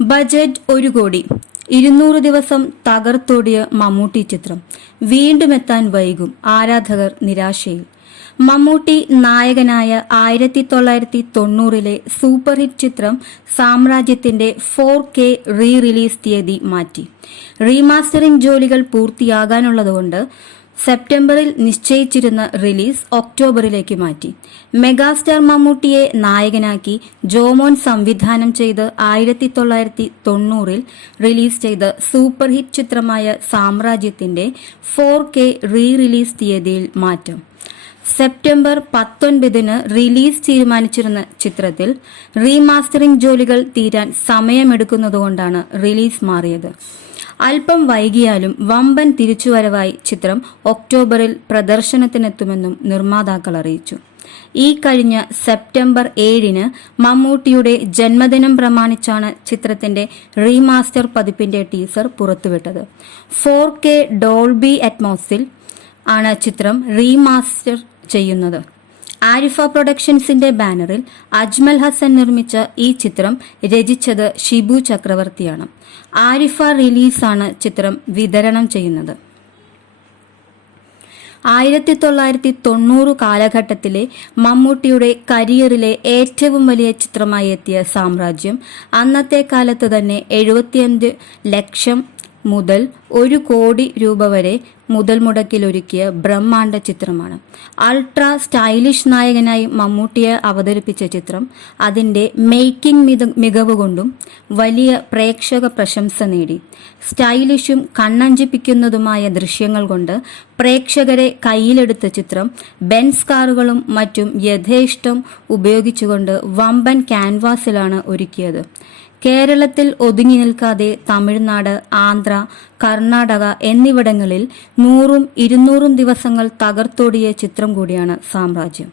Budget 1 കോടി. 200 ദിവസം തകർത്തോടിയ മമ്മൂട്ടി ചിത്രം വീണ്ടും എത്താൻ വൈകും. ആരാധകർ നിരാശയിൽ. മമ്മൂട്ടി നായകനായ 1990-ലെ സൂപ്പർ ഹിറ്റ് ചിത്രം സാമ്രാജ്യത്തിന്റെ 4K റീ റിലീസ് തീയതി മാറ്റി. റീമാസ്റ്ററിംഗ് ജോലികൾ പൂർത്തിയാകാനുള്ളതുകൊണ്ട് സെപ്റ്റംബറിൽ നിശ്ചയിച്ചിരുന്ന റിലീസ് ഒക്ടോബറിലേക്ക് മാറ്റി. മെഗാസ്റ്റാർ മമ്മൂട്ടിയെ നായകനാക്കി ജോമോൻ സംവിധാനം ചെയ്ത് 1990-ൽ റിലീസ് ചെയ്ത സൂപ്പർ ഹിറ്റ് ചിത്രമായ സാമ്രാജ്യത്തിന്റെ 4K റീ റിലീസ് തീയതിയിൽ മാറ്റം. സെപ്റ്റംബർ 19-ന് റിലീസ് തീരുമാനിച്ചിരുന്ന ചിത്രത്തിൽ റീമാസ്റ്ററിംഗ് ജോലികൾ തീരാൻ സമയമെടുക്കുന്നതുകൊണ്ടാണ് റിലീസ് മാറിയത്. അല്പം വൈകിയാലും വമ്പൻ തിരിച്ചുവരവായി ചിത്രം ഒക്ടോബറിൽ പ്രദർശനത്തിനെത്തുമെന്നും നിർമ്മാതാക്കൾ അറിയിച്ചു. ഈ കഴിഞ്ഞ സെപ്റ്റംബർ 7-ന് മമ്മൂട്ടിയുടെ ജന്മദിനം പ്രമാണിച്ചാണ് ചിത്രത്തിന്റെ റീമാസ്റ്റർ പതിപ്പിന്റെ ടീസർ പുറത്തുവിട്ടത്. 4K ഡോൾബി അറ്റ്മോസിൽ ആണ് ചിത്രം റീമാസ്റ്റർ ചെയ്യുന്നത്. ആരിഫ പ്രൊഡക്ഷൻസിന്റെ ബാനറിൽ അജ്മൽ ഹസൻ നിർമ്മിച്ച ഈ ചിത്രം രചിച്ചത് ഷിബു ചക്രവർത്തിയാണ്. ആരിഫ റിലീസാണ് ചിത്രം വിതരണം ചെയ്യുന്നത്. 1990 കാലഘട്ടത്തിലെ മമ്മൂട്ടിയുടെ കരിയറിലെ ഏറ്റവും വലിയ ചിത്രമായി എത്തിയ സാമ്രാജ്യം അന്നത്തെ കാലത്ത് തന്നെ 75 ലക്ഷം മുതൽ 1 കോടി രൂപ വരെ മുതൽ മുടക്കിലൊരുക്കിയ ബ്രഹ്മാണ്ഡ ചിത്രമാണ്. അൾട്രാ സ്റ്റൈലിഷ് നായകനായി മമ്മൂട്ടിയെ അവതരിപ്പിച്ച ചിത്രം അതിന്റെ മേക്കിംഗ് മികവ് കൊണ്ടും വലിയ പ്രേക്ഷക പ്രശംസ നേടി. സ്റ്റൈലിഷും കണ്ണഞ്ചിപ്പിക്കുന്നതുമായ ദൃശ്യങ്ങൾ കൊണ്ട് പ്രേക്ഷകരെ കയ്യിലെടുത്ത ചിത്രം ബെൻസ് കാറുകളും മറ്റും യഥേഷ്ടം ഉപയോഗിച്ചുകൊണ്ട് വമ്പൻ ക്യാൻവാസിലാണ് ഒരുക്കിയത്. കേരളത്തിൽ ഒതുങ്ങി നിൽക്കാതെ തമിഴ്നാട്, ആന്ധ്ര, കർണാടക എന്നിവിടങ്ങളിൽ 100-200 ദിവസങ്ങൾ തകർത്തോടിയ ചിത്രം കൂടിയാണ് സാമ്രാജ്യം.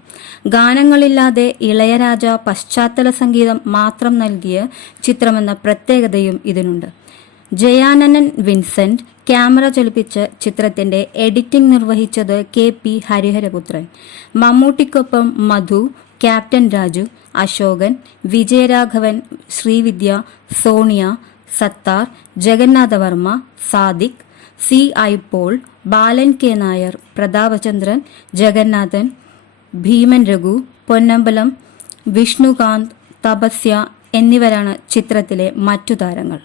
ഗാനങ്ങളില്ലാതെ ഇളയരാജ പശ്ചാത്തല സംഗീതം മാത്രം നൽകിയ ചിത്രമെന്ന പ്രത്യേകതയും ഇതിനുണ്ട്. ജയാനനൻ വിൻസെന്റ് ക്യാമറ ചലിപ്പിച്ച ചിത്രത്തിന്റെ എഡിറ്റിംഗ് നിർവഹിച്ചത് KP ഹരിഹരപുത്രൻ. മമ്മൂട്ടിക്കൊപ്പം Madhu, captain Raju, Ashokan, Vijayaraghavan, Srividya, Sonia, Sathar, Jagannatha Varma, Sadiq, CI Paul, Balan K Nair, Prathapachandran, Jagannathan, Bheeman Raghu, Ponnambalam, Vishnukanth, Thapasya എന്നിവരാണ് ചിത്രത്തിലെ മറ്റു താരങ്ങൾ.